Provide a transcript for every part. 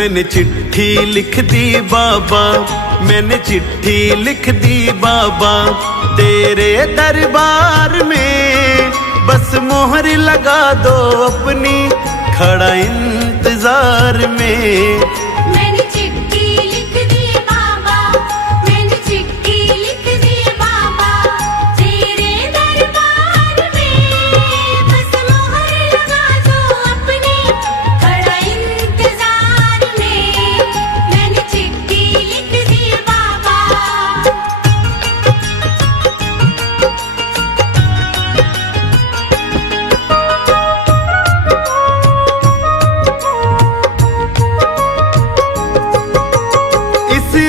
मैंने चिट्ठी लिख दी बाबा, मैंने चिट्ठी लिख दी बाबा तेरे दरबार में, बस मोहर लगा दो अपनी, खड़ा इंतजार में। मैंने चिट्ठी लिख दी बाबा, मैंने चिट्ठी लिख दी बाबा तेरे दरबार में, बस मोहर लगा दो अपनी, खड़ा इंतजार में। मैंने चिट्ठी लिख दी बाबा।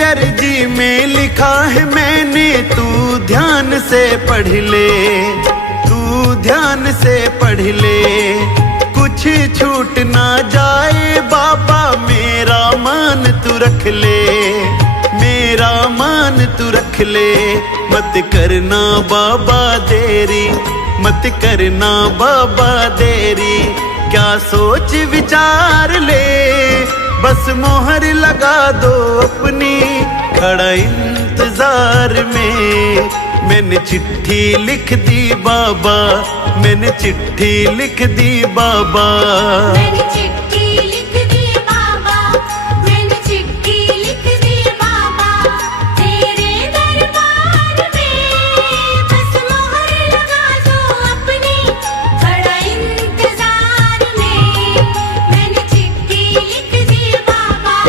अर्जी में लिखा है मैंने, तू ध्यान से पढ़ ले, तू ध्यान से पढ़ ले, कुछ छूट ना जाए बाबा, मेरा मान तू रख ले, मेरा मान तू रख ले। मत करना बाबा देरी, मत करना बाबा देरी, क्या सोच विचार ले, बस मोहर लगा दो अपनी, खड़ा इंतजार में। मैंने चिट्ठी लिख दी बाबा, मैंने चिट्ठी लिख दी बाबा। मैंने चिट्ठी लिख दी बाबा, मैंने चिट्ठी लिख दी बाबा तेरे दरबार में, बस मोहर लगा दो अपनी, खड़ा इंतजार में। मैंने चिट्ठी लिख दी बाबा।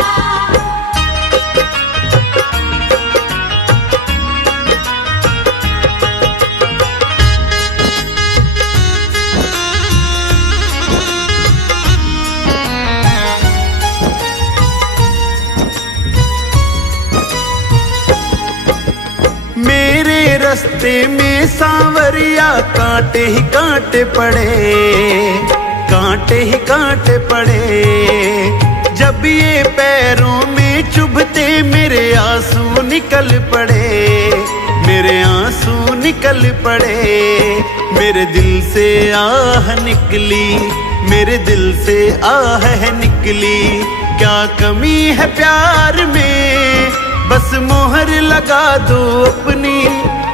मेरे रास्ते में सांवरिया कांटे ही कांटे पड़े, कांटे ही कांटे पड़े, जब ये पैरों में चुभते मेरे आंसू निकल पड़े, मेरे आंसू निकल पड़े। मेरे दिल से आह निकली, मेरे दिल से आह है निकली, क्या कमी है प्यार में, बस मोहर लगा दो अपनी,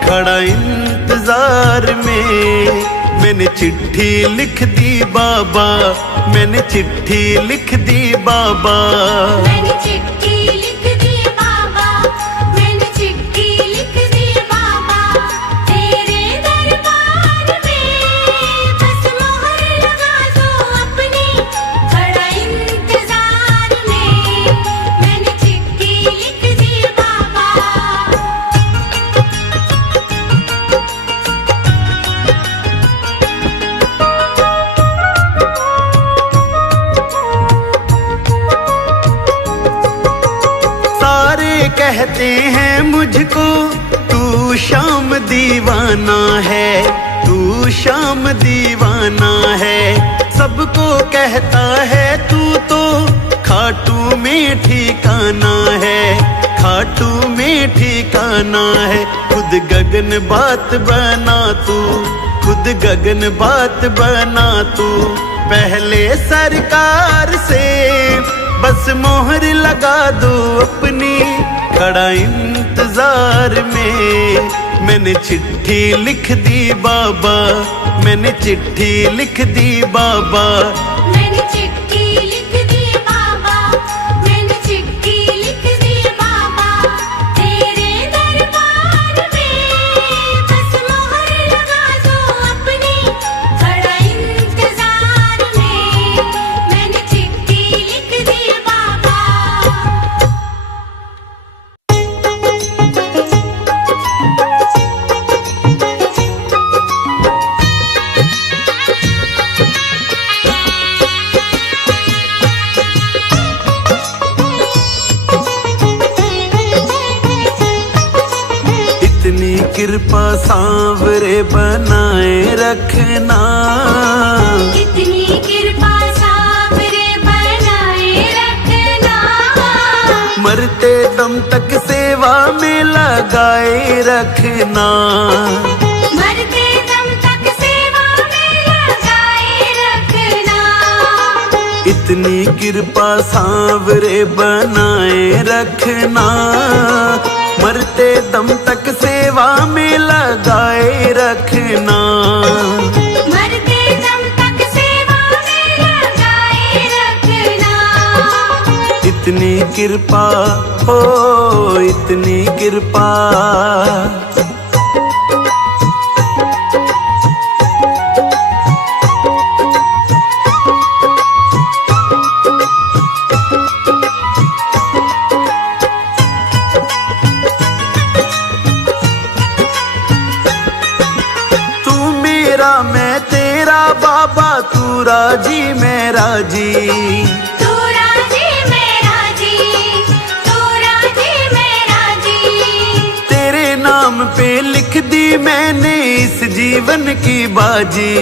खड़ा इंतजार में। मैंने चिट्ठी लिख दी बाबा, मैंने चिट्ठी लिख दी बाबा। मैंने चिट्ठी लिख दी बाबा, मैंने चिट्ठी लिख दी बाबा तेरे दरबार में, बस मोहर लगा दो अपनी, खड़ा इंतजार में। मैंने चिट्ठी लिख दी बाबा। सारे कहते हैं मुझको तू श्याम दीवाना है, तू श्याम दीवाना है, सबको कहता है तू तो खाटू में ठिकाना है, खाटू में ठिकाना है। खुद गगन बात बना तू, खुद गगन बात बना तू, पहले सरकार से बस मोहर लगा दो अपनी, खड़ा इंतजार में। मैंने चिट्ठी लिख दी बाबा, मैंने चिट्ठी लिख दी बाबा। मैंने चिट्ठी लिख दी बाबा, मैंने चिट्ठी लिख दी बाबा तेरे दरबार में, बस मोहर लगा दो अपनी, खड़ा इंतजार में। मैंने चिट्ठी लिख दी बाबा। इतनी कृपा सांवरे बनाए रखना, इतनी कृपा सांवरे बनाए रखना, मरते दम तक सेवा में लगाए रखना, मरते दम तक सेवा में लगाए रखना। इतनी कृपा सांवरे बनाए रखना, मरते दम तक सेवा में लगाए रखना। मरते दम तक सेवा में लगाए रखना। इतनी कृपा हो इतनी कृपा। मैं तेरा बाबा, तू राजी मैं राजी। तू राजी मैं राजी, तू राजी मैं राजी। तेरे नाम पे लिख दी मैंने इस जीवन की बाजी।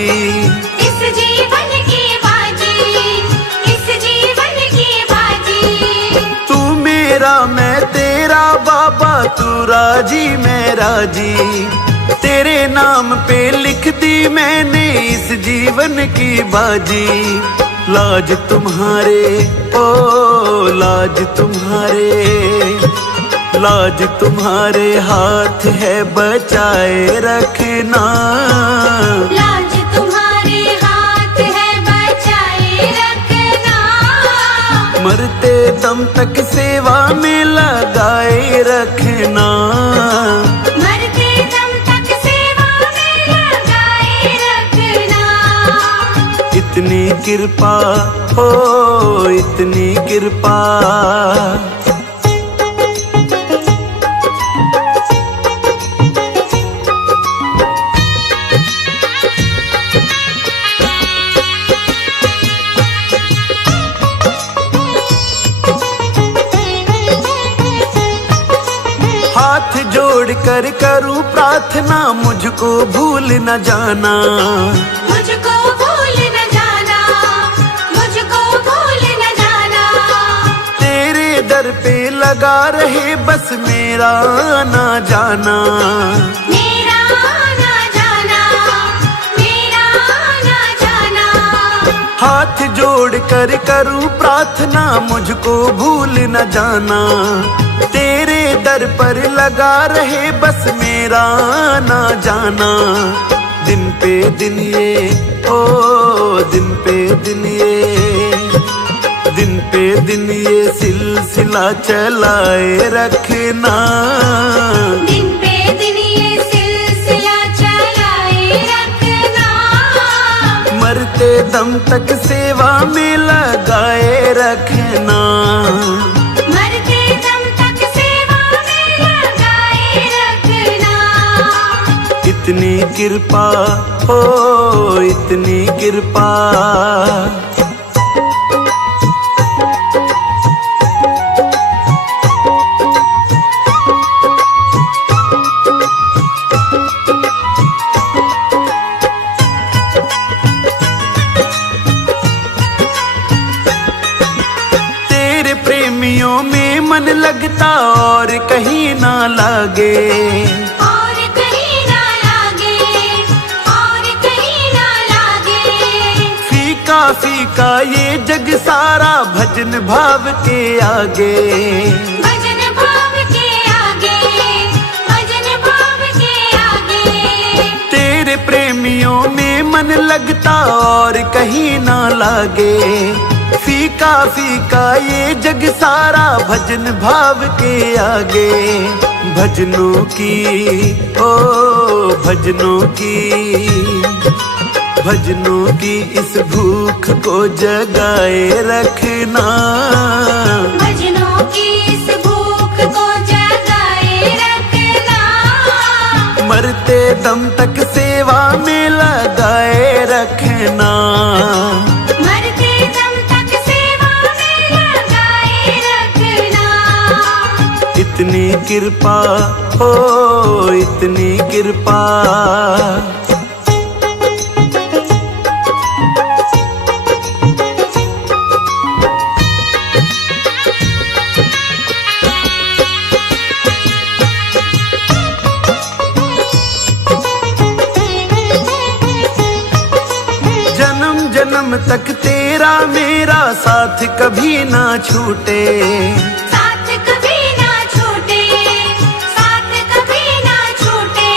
इस जीवन की बाजी, इस जीवन की बाजी। तू मेरा मैं तेरा बाबा, तू राजी मैं राजी। तेरे नाम पे लिख दी मैंने इस जीवन की बाजी। लाज तुम्हारे ओ लाज तुम्हारे, लाज तुम्हारे हाथ है बचाए रखना। लाज तुम्हारे हाथ है बचाए रखना। मरते दम तक सेवा में लगाए रखना। इतनी कृपा हो इतनी कृपा। हाथ जोड़ कर करूं प्रार्थना, मुझको भूल न जाना। मुझको भूल न जाना, मुझको भूल न जाना। तेरे दर पे लगा रहे बस मेरा ना जाना। मेरा ना जाना, मेरा ना जाना। हाथ जोड़ कर करूं प्रार्थना, मुझको भूल न जाना। तेरे दर पर लगा रहे बस मेरा ना जाना। दिन पे दिन ये ओ दिन पे दिन ये, दिन पे दिन ये सिलसिला चलाए रखना। दिन पे दिन ये सिलसिला चलाए रखना। मरते दम तक सेवा में लगाए रखना। मरते दम तक सेवा में लगाए रखना। इतनी कृपा हो इतनी कृपा। तेरे प्रेमियों में मन लगता और कहीं ना लागे। और कहीं ना लागे, और कहीं ना लागे। फीका फीका ये जग सारा भजन भाव के आगे। भजन भाव के आगे, भजन भाव के आगे। तेरे प्रेमियों में मन लगता और कहीं ना लागे। फीका फीका ये जग सारा भजन भाव के आगे। भजनों की ओ भजनों की, भजनों की इस भूख को जगाए रखना। भजनों की इस भूख को जगाए रखना। मरते दम तक सेवा में लगाए रखना। मरते दम तक सेवा में लगाए रखना। इतनी कृपा हो इतनी कृपा। जन्म तक तेरा मेरा साथ कभी ना छूटे, साथ कभी ना छूटे, साथ कभी ना छूटे।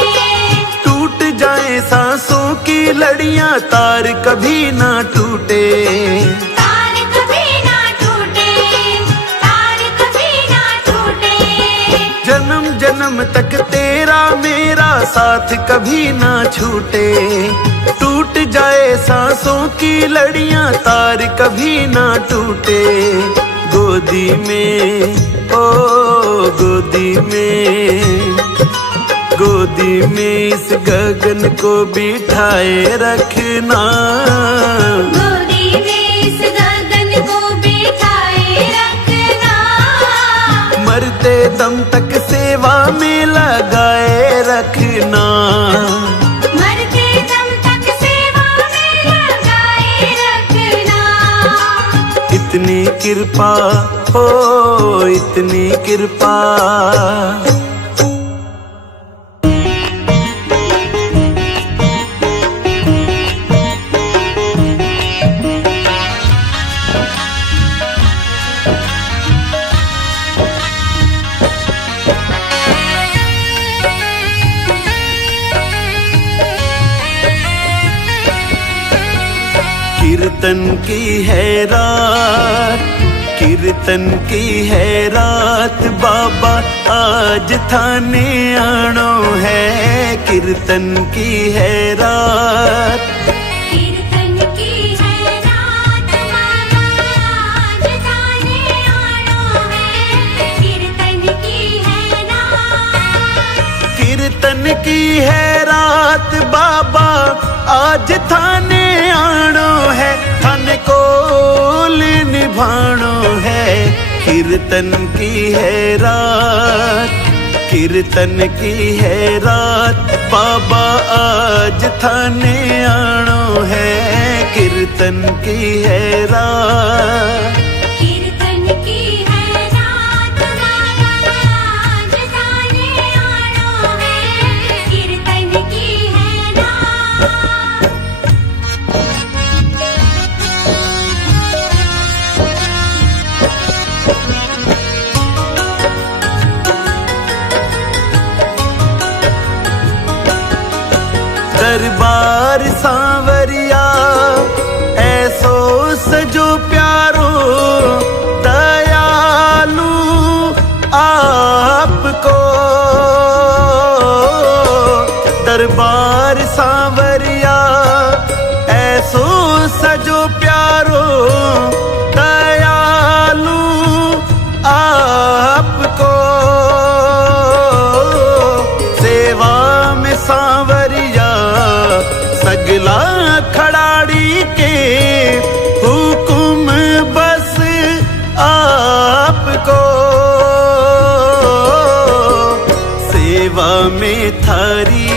टूट जाए सांसों की लड़ियां तार कभी ना टूटे, तार कभी ना टूटे, तार कभी ना टूटे। जन्म जन्म तक तेरा मेरा साथ कभी ना छूटे, टूट जाए सांसों की लड़ियां तार कभी ना टूटे। गोदी में ओ गोदी में, गोदी में इस गगन को बिठाए रखना, गोदी में इस गगन को बिठाए रखना। मरते दम तक सेवा में लगाए रखना, मरते दम तक सेवा में लगाए रखना। इतनी कृपा हो इतनी कृपा। कीर्तन की है रात, कीर्तन की है रात, बाबा आज थाने आनो है। कीर्तन की है रात, कीर्तन की है रात, बाबा आज थाने आनो है। कीर्तन की है रात, कीर्तन की है रात, बाबा आज थाने आनो है। थाने कोल निभानो है। कीर्तन की है रात, कीर्तन की है रात, बाबा आज थाने आनो है। कीर्तन की है रात, कीर्तन की है रात, बाबा आज थाने आनो है। कीर्तन की है रात। दरबार सांवरिया ऐसो सजो प्यारो, दयालु आपको। दरबार सांवरिया ऐसो सजो प्यारो, दयालु आपको। सेवा में सांवरिया सगला खड़ाड़ी के, हुकुम बस आपको। सेवा में थारी,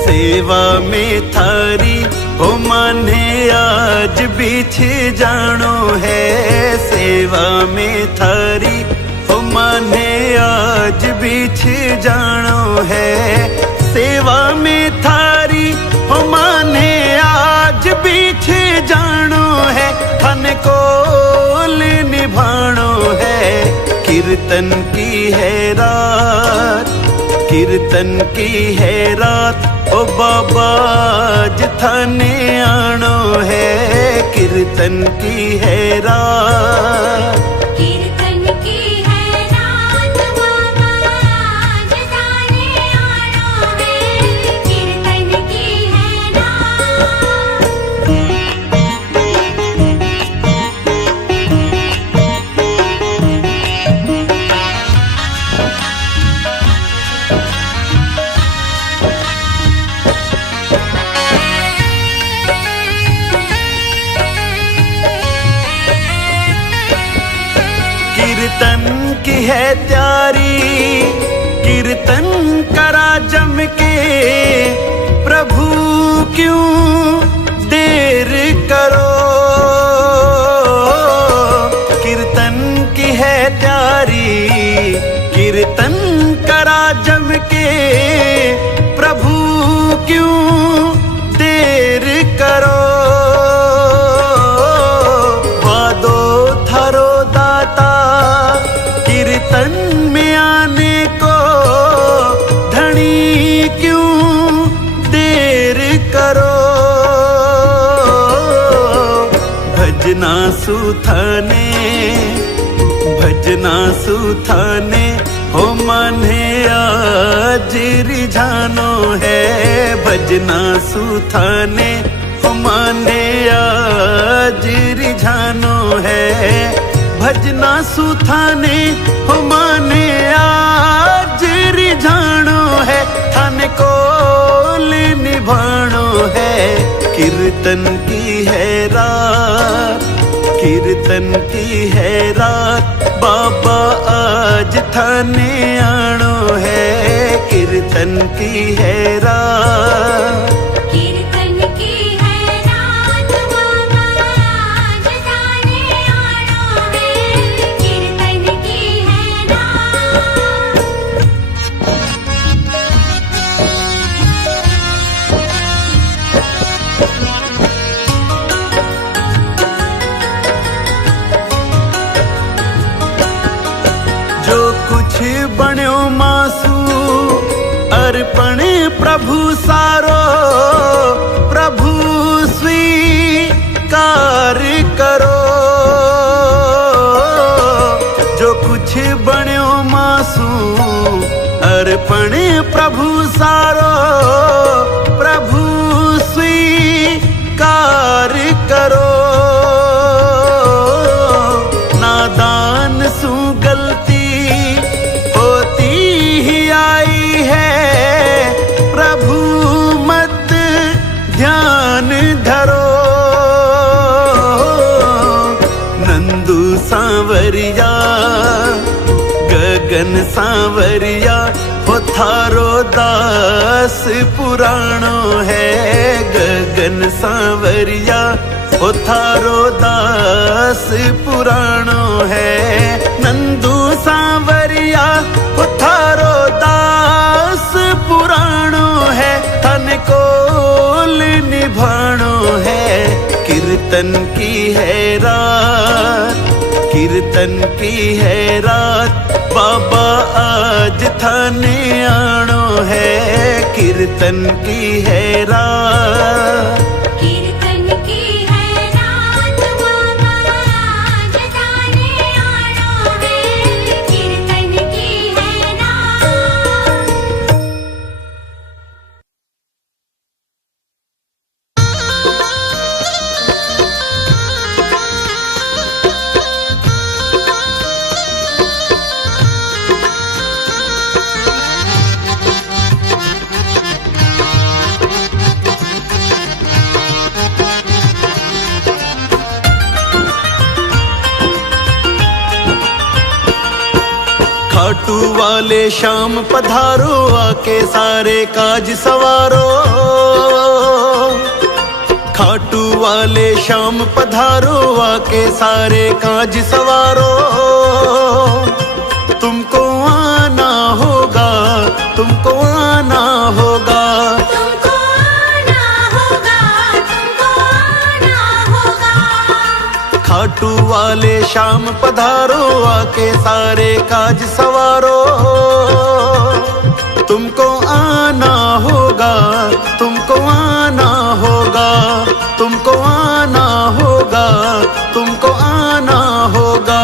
सेवा में थारी, हो माने आज बिछ जानो है। सेवा में थारी, हो माने आज बिछ जानो है। सेवा में थारी, हो माने आज बिछ जानो है। थन कोल निभानो है। कीर्तन की है रात, कीर्तन की है रात, ओ बाबा आज थाने आनो है। कीर्तन की है रात, कीर्तन की है रात, बाबा आज थाने आनो है। कीर्तन की है रात। कीर्तन की है त्यारी, कीर्तन करा जम के। प्रभु क्यों देर करो, कीर्तन की है त्यारी, कीर्तन करा जम के। प्रभु क्यों देर करो, भजना सुथाने भजना सुथाने हो माने आज रिझानो है भजना सुथाने हो माने आज रिझानो है भजना सुथाने हो माने आज रिझानो है थाने को निभानो है कीर्तन की है रात कीर्तन की है रात बाबा आज थाने आनो है कीर्तन की है रात कीर्तन की है रात बाबा आज थाने आनो है कीर्तन की है रात जो कुछ बण्यो मासू अर्पण प्रभु सारो प्रभु स्वीकार करो जो कुछ बण्यो मासू अर्पण प्रभु सारो प्रभु स्वीकार करो नादान सु गलती होती ही आई है प्रभु मत ध्यान धरो नंदू सांवरिया गगन सांवरिया हो थारो दास पुराणो है गगन सांवरिया हो थारो दास पुराणो है नंदू सांवरिया हो थारो दास पुराणो है तन को निभाणो है कीर्तन की है रात कीर्तन की है रात बाबा आज थाने आनो है कीर्तन की है रात कीर्तन की है रात बाबा आज थाने आनो है कीर्तन की है रात खाटू वाले शाम पधारो आके सारे काज सवारो खाटू वाले शाम पधारो आके सारे काज सवारो तुमको आना होगा तुमको आना होगा तुमको आना होगा तुमको आना होगा खाटू वाले शाम पधारो आके सारे काज सवारो तुमको आना होगा तुमको आना होगा तुमको आना होगा तुमको आना होगा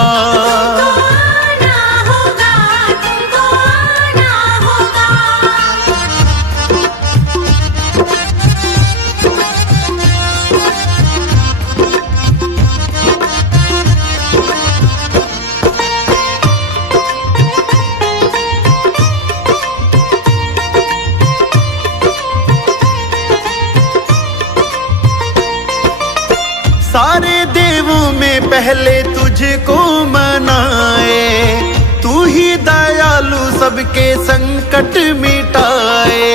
आना होगा तुमको आना होगा सारे देवों में पहले तुझको मनाए तू ही दयालु सबके संकट मिटाए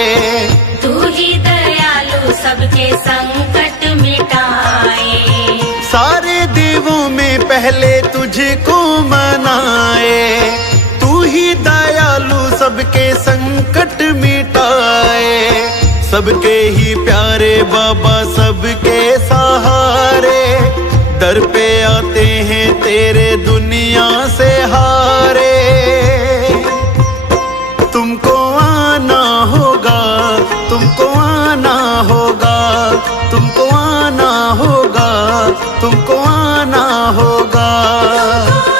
तू ही दयालु सबके संकट मिटाए सारे देवों में पहले तुझको मनाए तू ही दयालु सबके संकट मिटाए सबके ही प्यारे बाबा सबके सहारे दर पे आते हैं तेरे दुनिया से हारे तुमको आना होगा तुमको आना होगा तुमको आना होगा तुमको आना होगा।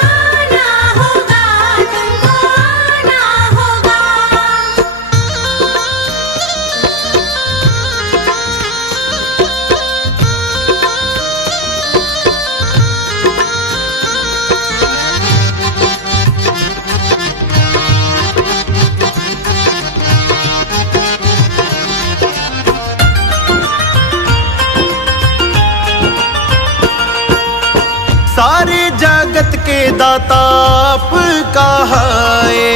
आना होगा, तुमको आना होगा। सारे जगत के दाता आपका है,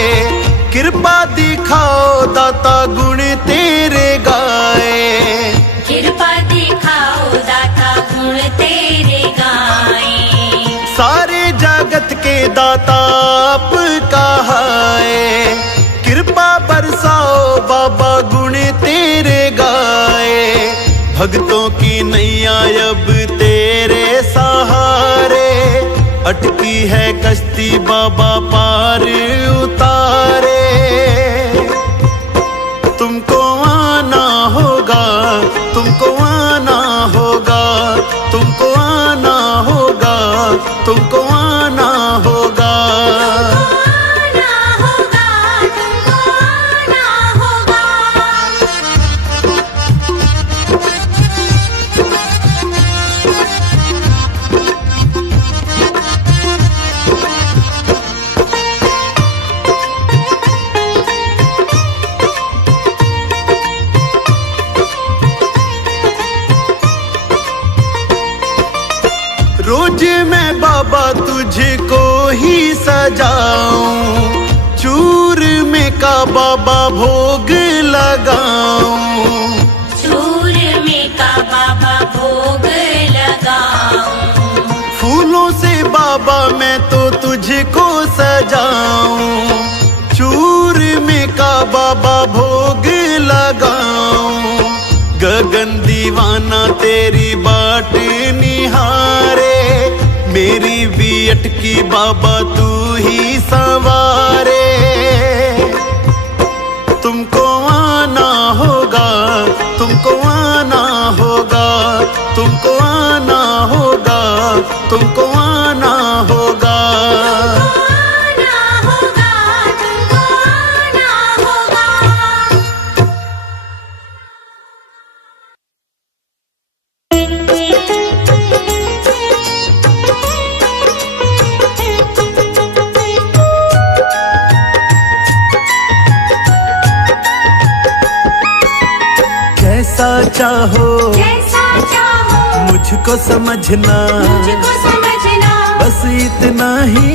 कृपा दिखाओ दाता गुण तेरे गाए। कृपा दिखाओ दाता गुण तेरे गाए। सारे जगत के दाता आपका है, कृपा बरसाओ बाबा गुण तेरे गाए। भक्तों की नैया अब तेरे सहारे, अटकी है कश्ती बाबा पार उतारे। तुमको आना होगा, तुमको आना होगा, तुमको आना होगा, तुमको आना होगा। आना होगा, तुमको आना होगा। रोज मैं बाबा तुझको ही सजाऊं, चूर में का बाबा भोग लगाऊं। चूर में का बाबा भोग लगाऊं। फूलों से बाबा मैं तो तुझको सजाऊं, चूर में का बाबा भोग लगाऊं। गगन दीवाना तेरी बाट निहारे, मेरी भी अटकी बाबा तू ही संवारे। तुमको आना होगा, तुमको आना होगा, तुमको आना होगा, तुमको आना होगा। आना होगा, तुमको आना होगा। जैसा चाहो जैसा चाहो मुझको समझना, मुझको समझना। बस इतना ही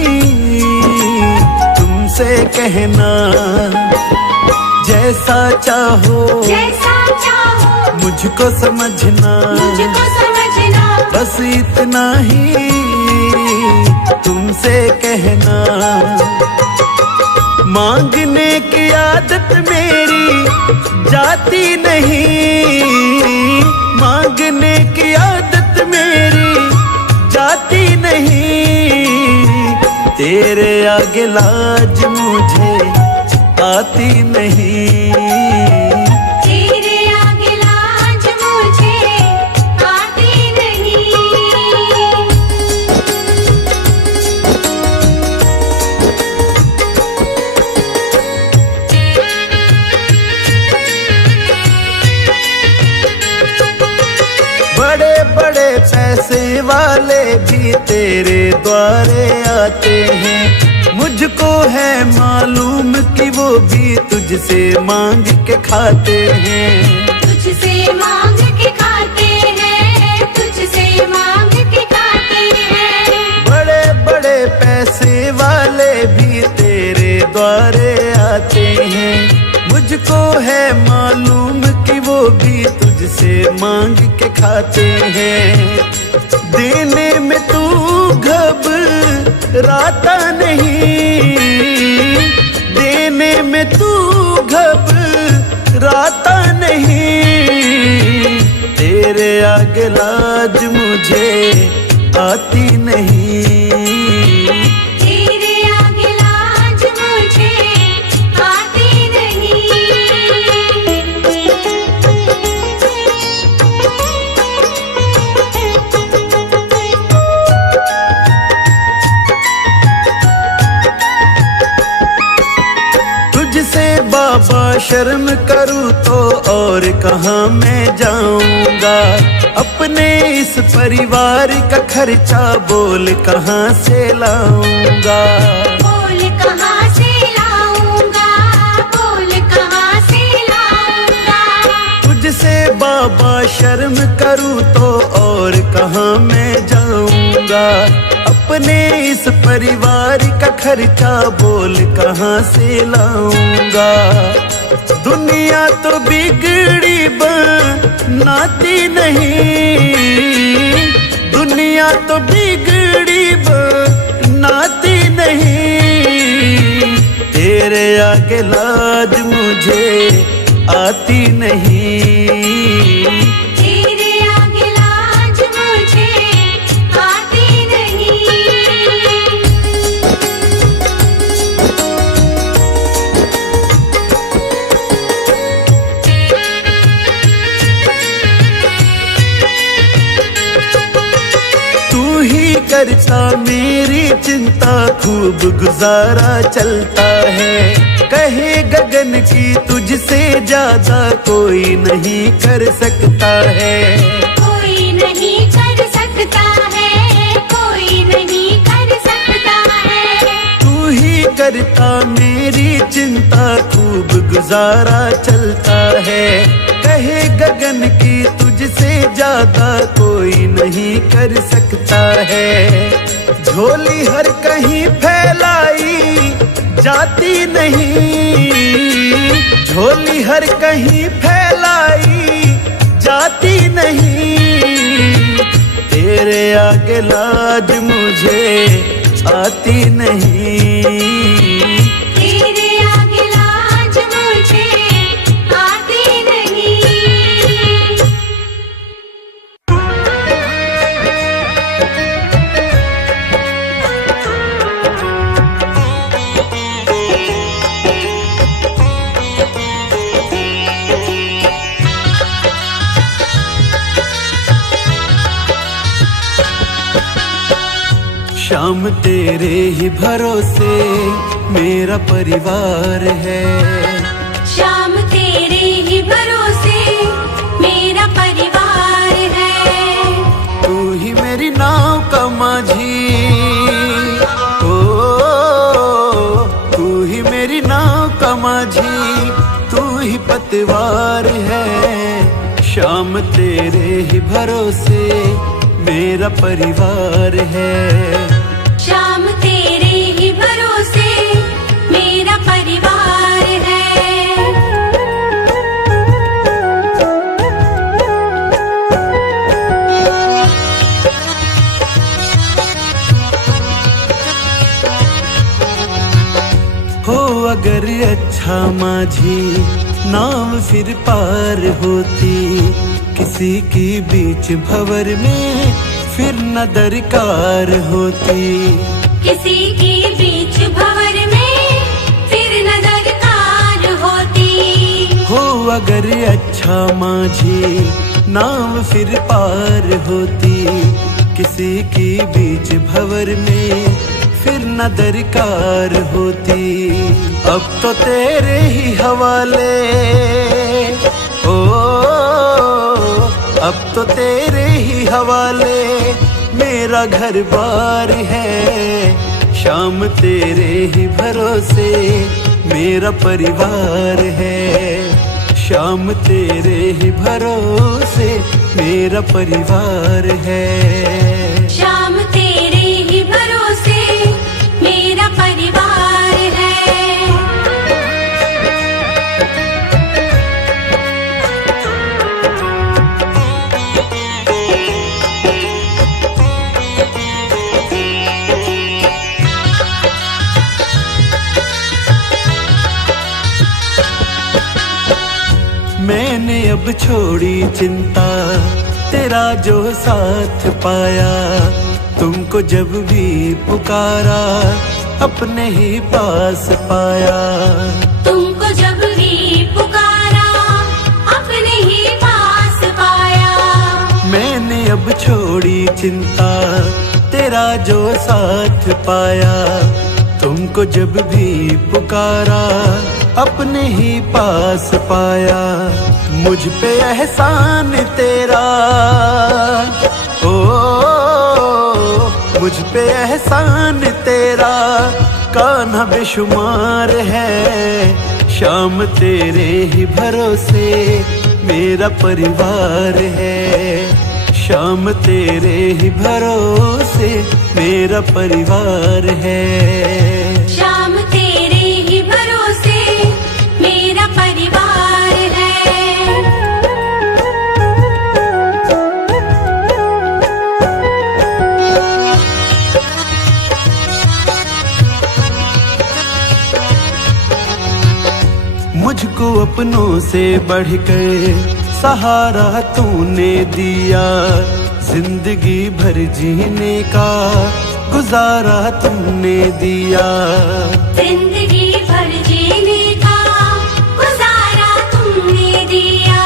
तुमसे कहना। जैसा चाहो जैसा चाहो मुझको समझना, मुझको समझना। बस इतना ही तुमसे कहना। मांगने की आदत मेरी जाती नहीं, मांगने की आदत मेरी जाती नहीं। तेरे आगे लाज मुझे आती नहीं। तेरे आगे लाज मुझे आती नहीं। बड़े बड़े पैसे वाले भी तेरे द्वारे आते हैं, मुझको है मालूम कि वो भी तुझसे मांग के खाते हैं। तुझसे मांग के खाते हैं, तुझसे मांग के खाते हैं। बड़े बड़े पैसे वाले भी तेरे द्वारे आते हैं, मुझको है मालूम कि वो भी तुझसे मांग के खाते हैं। देने में तू घबराता नहीं, देने में तू घबराता नहीं। तेरे आगे लाज मुझे आती नहीं। तेरे आगे लाज मुझे आती नहीं। शर्म करूँ तो और कहाँ मैं जाऊंगा। अपने इस परिवार का खर्चा बोल कहाँ से लाऊंगा। बोल कहाँ से लाऊंगा, बोल कहाँ से लाऊंगा। तुझसे बाबा शर्म करूँ तो और कहाँ मैं जाऊंगा। अपने इस परिवार का खर्चा बोल कहाँ से लाऊंगा। दुनिया तो बिगड़ी बनाती नहीं, दुनिया तो बिगड़ी बनाती नहीं। तेरे आगे लाज मुझे आती नहीं। तेरे आगे लाज मुझे आती नहीं। तू ही करता मेरी चिंता, खूब गुजारा चलता है। कहे गगन की तुझसे ज्यादा कोई नहीं कर सकता है। कोई नहीं कर सकता है, कोई नहीं कर सकता है। तू ही करता मेरी चिंता, खूब गुजारा चलता है। कहे गगन की तुझसे ज्यादा कोई नहीं कर सकता है। झोली हर कहीं फैलाई जाती नहीं, झोली हर कहीं फैलाई जाती नहीं। तेरे आगे लाज मुझे आती नहीं। तेरे आगे लाज मुझे आती नहीं। शाम तेरे ही भरोसे मेरा परिवार है। शाम तेरे ही भरोसे मेरा परिवार है। तू ही मेरी नाव का माझी, ओ तू ही मेरी नाव का माझी, तू ही पतवार है। शाम तेरे ही भरोसे मेरा परिवार है। शाम तेरे ही भरोसे मेरा परिवार है। हो अगर अच्छा माझी नाव फिर पार होती, किसी की बीच भंवर में फिर न दरकार होती। किसी की बीच भंवर में फिर न दरकार होती। हो अगर अच्छा माझी नाव फिर पार होती, किसी की बीच भंवर में फिर न दरकार होती। अब तो तेरे ही हवाले, ओ अब तो तेरे ही हवाले मेरा घर बार है। शाम तेरे ही भरोसे मेरा परिवार है। शाम तेरे ही भरोसे मेरा परिवार है। शाम तेरे ही भरोसे मेरा परिवार है। मैंने अब छोड़ी चिंता, तेरा जो साथ पाया। तुमको जब भी पुकारा अपने ही पास पाया। तुमको जब भी पुकारा अपने ही पास पाया। मैंने अब छोड़ी चिंता, तेरा जो साथ पाया। तुमको जब भी पुकारा अपने ही पास पाया, मुझ पे एहसान तेरा, ओ मुझ पे एहसान तेरा कान्हा बेशुमार है। शाम तेरे ही भरोसे मेरा परिवार है, शाम तेरे ही भरोसे मेरा परिवार है। शाम तेरे ही भरोसे मेरा परिवार है। मुझको अपनों से बढ़कर सहारा तूने दिया, जिंदगी भर जीने का गुजारा तुमने दिया, जिंदगी भर जीने का गुजारा तुमने दिया।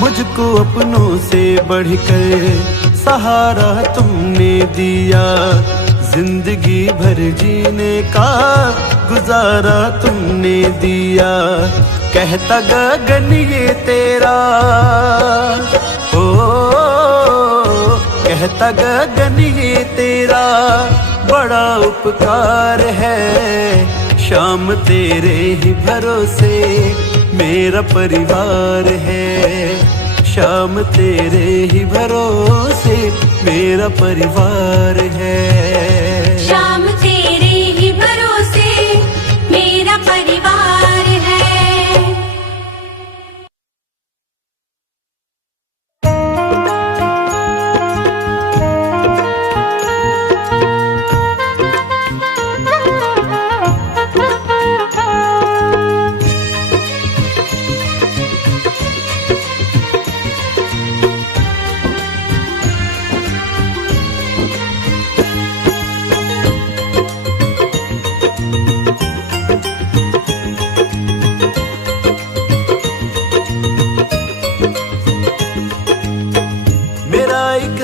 मुझको अपनों से बढ़कर सहारा तुमने दिया, जिंदगी भर जीने का गुजारा तुमने दिया। कहता गगन ये तेरा, ओ कहता गगन ये तेरा बड़ा उपकार है। शाम तेरे ही भरोसे मेरा परिवार है, शाम तेरे ही भरोसे मेरा परिवार है। शाम तेरे ही भरोसे मेरा परिवार है।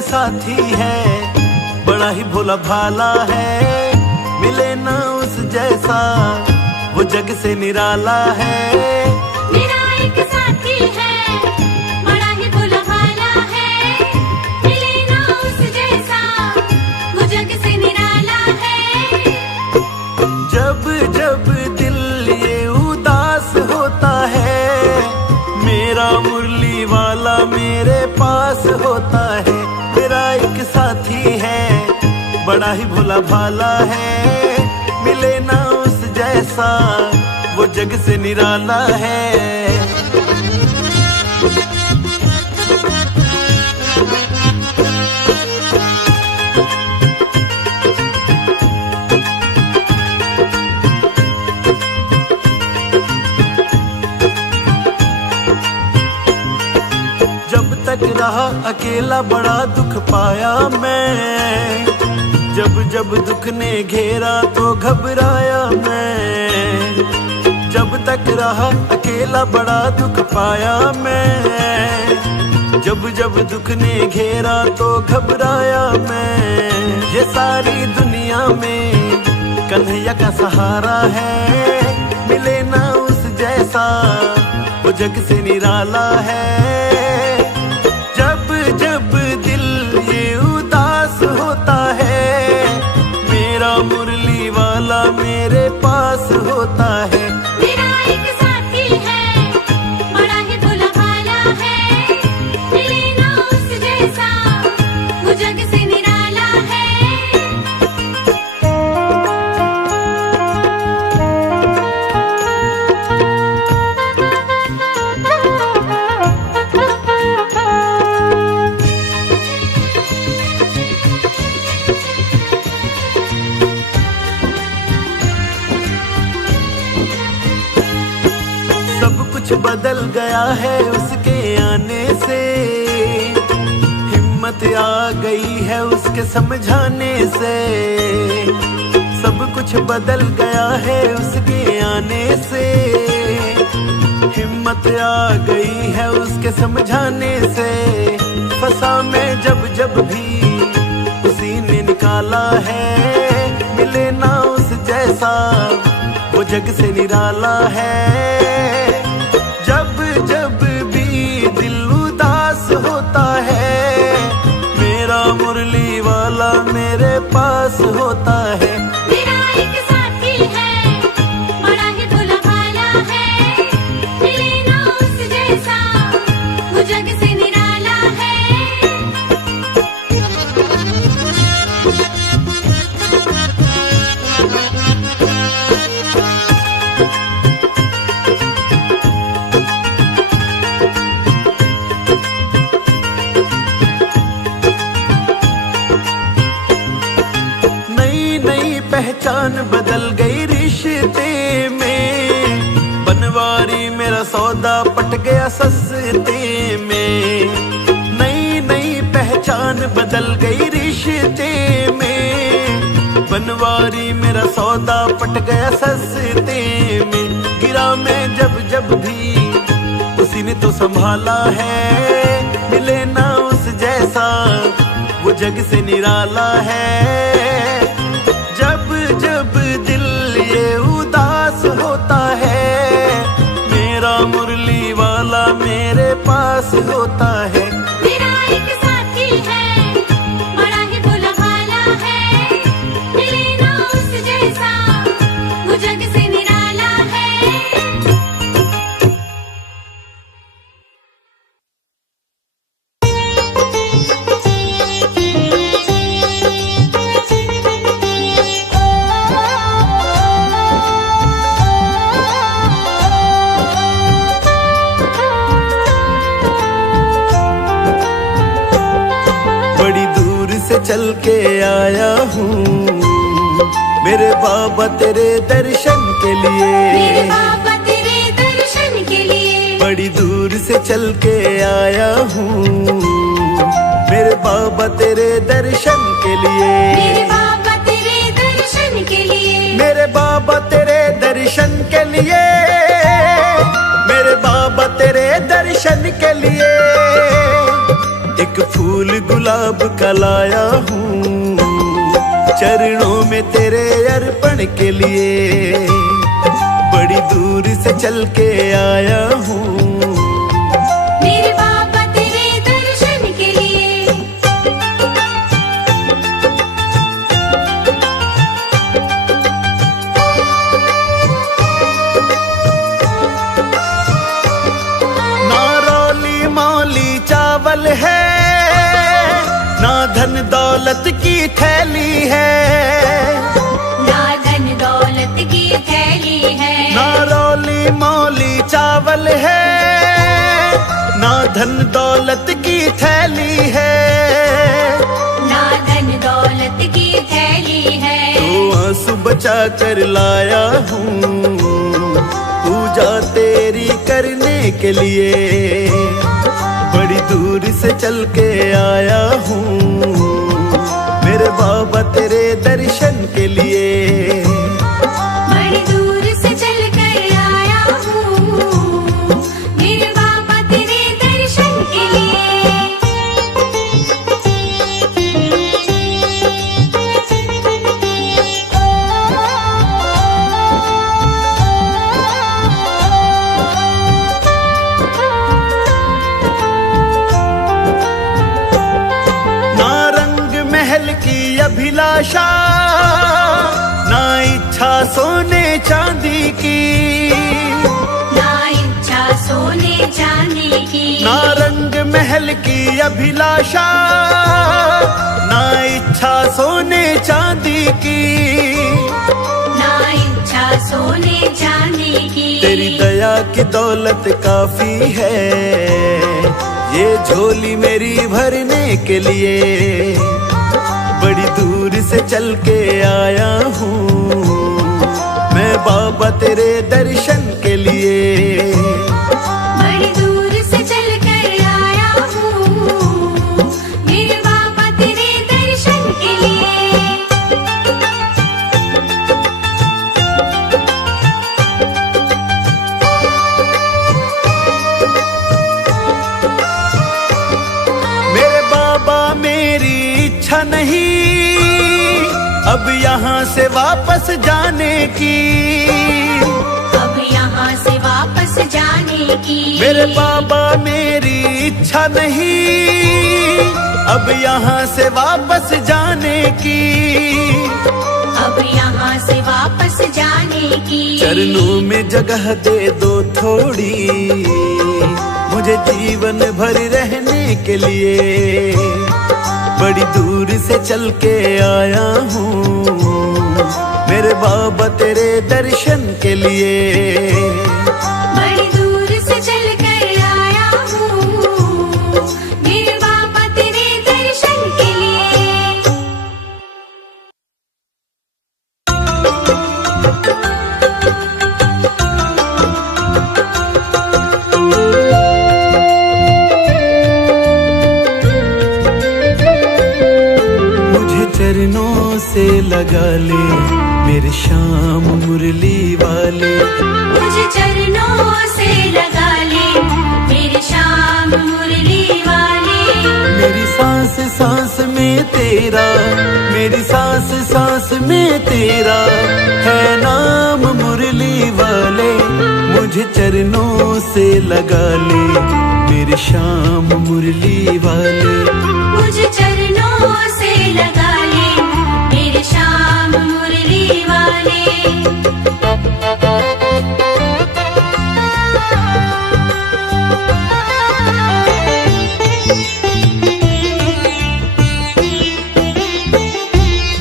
साथी है बड़ा ही भोला भाला है, मिले ना उस जैसा वो जग से निराला है। मेरा एक साथी है बड़ा ही भोला भाला है, मिले ना उस जैसा वो जग से निराला है। जब जब दिल ये उदास होता है, मेरा मुरली वाला मेरे पास होता है। मेरा एक साथी है बड़ा ही भोला भाला है, मिले ना उस जैसा वो जग से निराला है। जब तक रहा अकेला बड़ा दुख पाया मैं, जब जब दुख ने घेरा तो घबराया मैं। जब तक रहा अकेला बड़ा दुख पाया मैं, जब जब दुख ने घेरा तो घबराया मैं। ये सारी दुनिया में कन्हैया का सहारा है, मिले ना उस जैसा वो जग से निराला है। जब जब दिल ये उदास होता है, मेरा मुरली वाला मेरे पास होता है। मेरा एक साथी है बड़ा ही भोला भाला है, मिले ना उस जैसा वो जग से निराला है। सब कुछ बदल गया है उसके आने से, हिम्मत आ गई है उसके समझाने से। सब कुछ बदल गया है उसके आने से, हिम्मत आ गई है उसके समझाने से। फंसा मैं जब जब भी उसी ने निकाला है, मिले ना उस जैसा वो जग से निराला है। जब जब भी दिल उदास होता है, मेरा मुरली वाला मेरे पास होता है। मेरा एक साथी है, बड़ा ही भोला भाला है, मिले ना उस जैसा, वो जग से निराला है। नई नई पहचान बदल गई रिश्ते में, बनवारी मेरा सौदा पट गया सस्ते में। नई नई पहचान बदल गई रिश्ते में, बनवारी मेरा सौदा पट गया सस्ते में। गिरा मैं जब जब भी उसी ने तो संभाला है, मिले ना उस जैसा, वो जग से निराला है। जब जब दिल ये उदास होता है, मेरा मुरली वाला मेरे पास होता है। मेरा एक साथी है, बड़ा ही भोला भाला है, मिले ना उस जैसा, वो जग से निराला है। बड़ी दूर से चल के आया हूँ मेरे बाबा तेरे दर्शन के मेरे लिए। बाबा तेरे दर्शन के लिए, बड़ी दूर से चल के आया हूँ मेरे बाबा तेरे दर्शन के लिए। मेरे बाबा तेरे दर्शन के लिए, मेरे बाबा तेरे दर्शन के लिए, मेरे बाबा तेरे दर्शन के लिए। एक फूल गुलाब का लाया हूँ चरणों में तेरे अर्पण के लिए। बड़ी दूर से चल के आया हूँ मेरे बाबा तेरे दर्शन के लिए। ना रोली मौली चावल है, ना धन दौलत की थैली है। ना धन दौलत की थैली है, ना रोली मौली चावल है, ना धन दौलत की थैली है। ना धन दौलत की थैली है, तो आंसू बचा कर लाया हूँ पूजा तेरी करने के लिए। बड़ी दूर से चल के आया हूँ मेरे बाबा तेरे दर्शन के लिए। बड़ी दूर से चल कर आया हूँ मेरे बाबा तेरे दर्शन के लिए। ना रंग महल की अभिलाषा, ना इच्छा सोने चांदी की। ना इच्छा सोने चांदी की, ना रंग महल की अभिलाषा, ना इच्छा सोने चांदी की। ना इच्छा सोने चांदी की। तेरी दया की दौलत काफी है ये झोली मेरी भरने के लिए। बड़ी दूर से चल के आया हूँ मैं बाबा तेरे दर्शन के लिए। बड़ी दूर से चल कर आया हूँ मेरे बाबा तेरे दर्शन के लिए। मेरे बाबा मेरी इच्छा नहीं अब यहाँ से वापस जाने की। वापस जाने की। मेरे बाबा मेरी इच्छा नहीं अब यहाँ से वापस जाने की, अब यहाँ से वापस जाने की। चरणों में जगह दे दो थोड़ी मुझे जीवन भर रहने के लिए। बड़ी दूर से चल के आया हूँ मेरे बाबा तेरे दर्शन के लिए। बड़ी दूर से चल कर आया हूँ मेरे बाबा तेरे दर्शन के लिए। मुझे चरणों से लगा ले मेरे श्याम मुरली वाले। मुझे चरणों से लगा ले मेरे श्याम मुरली वाले। मेरी सांस सांस में तेरा, मेरी सांस सांस में तेरा है नाम मुरली वाले। मुझे चरणों से लगा ले मेरे श्याम मुरली वाले। मुझे चरणों से लगा ले मेरे श्याम मुरली वाले।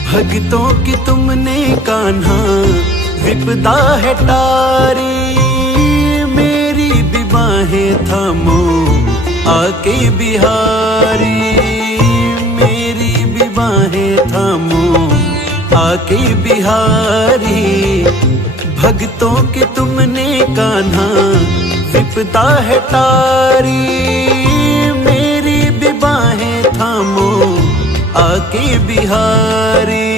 भक्तों की तुमने कान्हा विपदा है टारी। मेरी भी बाहें थामो आके बिहारी। मेरी भी बाहें थामो आके बिहारी। भक्तों की तुमने कान्हा विपदा है टारी। मेरी भी बाहें थामो आके बिहारी।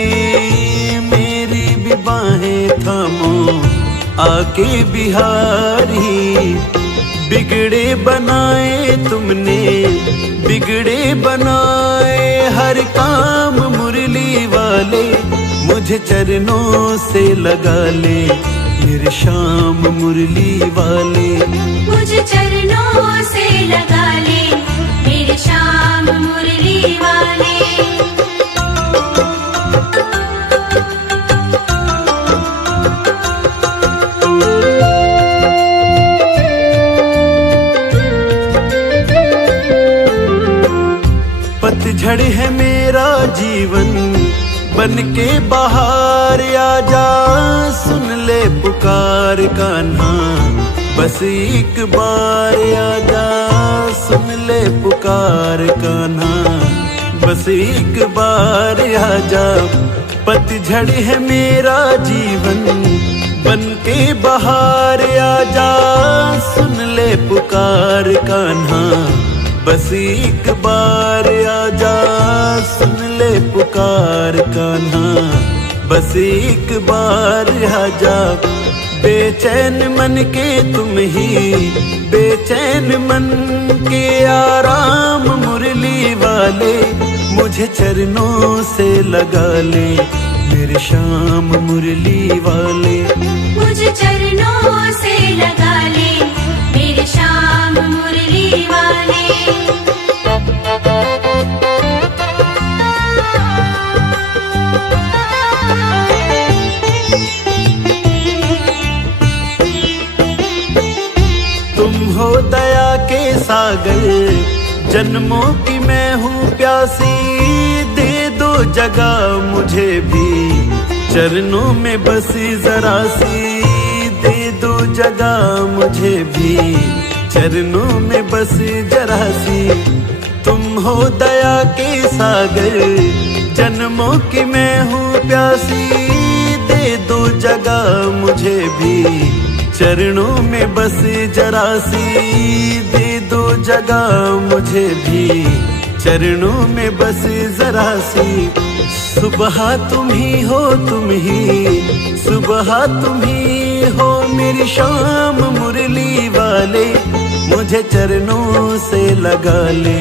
मेरी भी बाहें थामो आके बिहारी। बिगड़े बनाए तुमने, बिगड़े बनाए हर काम मुरली वाले। मुझे चरणों से लगा ले मेरे श्याम मुरली वाले। मुझे चरणों से लगा ले मेरे श्याम मुरली वाले। पतझड़ है मेरा जीवन बन के बाहर आजा। सुन ले पुकार कान्हा बस एक बार आजा। सुन ले पुकार कान्हा बस एक बार आजा। पतझड़ है मेरा जीवन बन के बाहर आजा। सुन ले पुकार कान्हा बस एक बार आजा। सुन ले पुकार कान्हा बस एक बार आजा। बेचैन मन के तुम ही, बेचैन मन के आराम मुरली वाले। मुझे चरणों से लगा ले मेरे श्याम मुरली वाले। मुझे चरणों से लगा ले मेरे श्याम मुरली वाले। तुम हो दया के सागर, जन्मों की मैं हूँ प्यासी। दे दो जगह मुझे भी चरणों में बसी जरा सी। दे दो जगह मुझे भी चरणों में बसी जरा सी। तुम हो दया के सागर, जन्मों की मैं हूँ प्यासी। दे दो जगह मुझे भी चरणों में बस जरा सी। दे दो जगह मुझे भी चरणों में बस जरा सी। सुबह तुम ही हो, तुम ही सुबह तुम ही हो मेरी शाम मुरली वाले। मुझे चरणों से लगा ले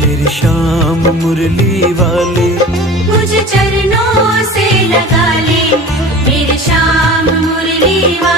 मेरी शाम मुरली वाले। मुझे चरणों से लगा ले मेरे श्याम मुरली वाले।